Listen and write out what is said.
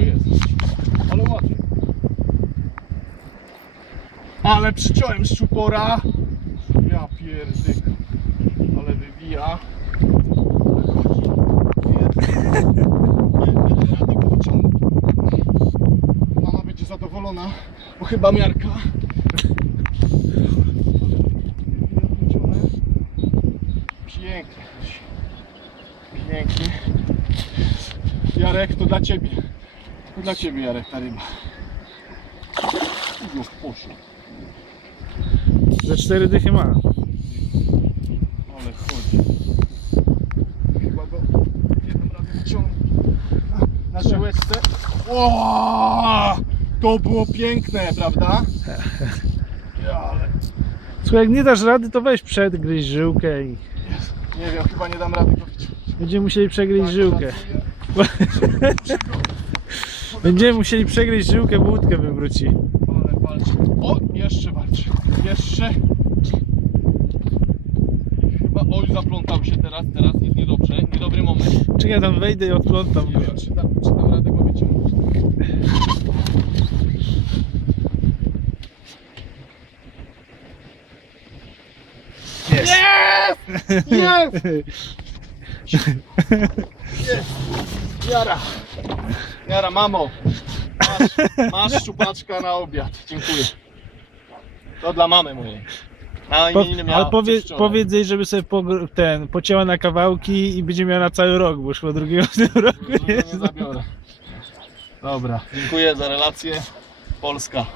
Jest. Ale ładnie. Ale przyciąłem szczupora. Ja pierdyk. Ale wywija. Mama będzie zadowolona, bo chyba miarka. Pięknie. Pięknie. Jarek, to dla ciebie. To dla ciebie, Jarek, ta ryba. Już poszło. Ze cztery dychy ma. Ale chodzi. Chyba go nie dam rady wyciągnąć. Na, na żyłeczce. O! To było piękne, prawda? Ja, ale Słuchaj, jak nie dasz rady, to weź przedgryź żyłkę i nie wiem, chyba nie dam rady go wyciągnąć. będziemy musieli przegryźć Tak, żyłkę. pracuję. Będziemy musieli przegryźć żyłkę, bo łódkę wywróci. Ale walczy. O, jeszcze walczy. Jeszcze. Chyba, oj, zaplątał się teraz, teraz jest niedobrze, niedobry moment. Czekaj, ja tam wejdę i odplątam Nie go. wiem, czy dam, czy dam radę go wyciągnąć. Jest! Jest! Jest! Jest! Jara! Jara, mamo! Masz, masz szczupaczka na obiad. Dziękuję. To dla mamy mojej. Na Po, imieniny miała ale powie, wczoraj. powiedz jej, żeby sobie pogr- ten, pocięła na kawałki i będzie miała na cały rok, bo już chyba drugiego w tym roku nie zabiorę. Dobra, dziękuję za relację. Polska.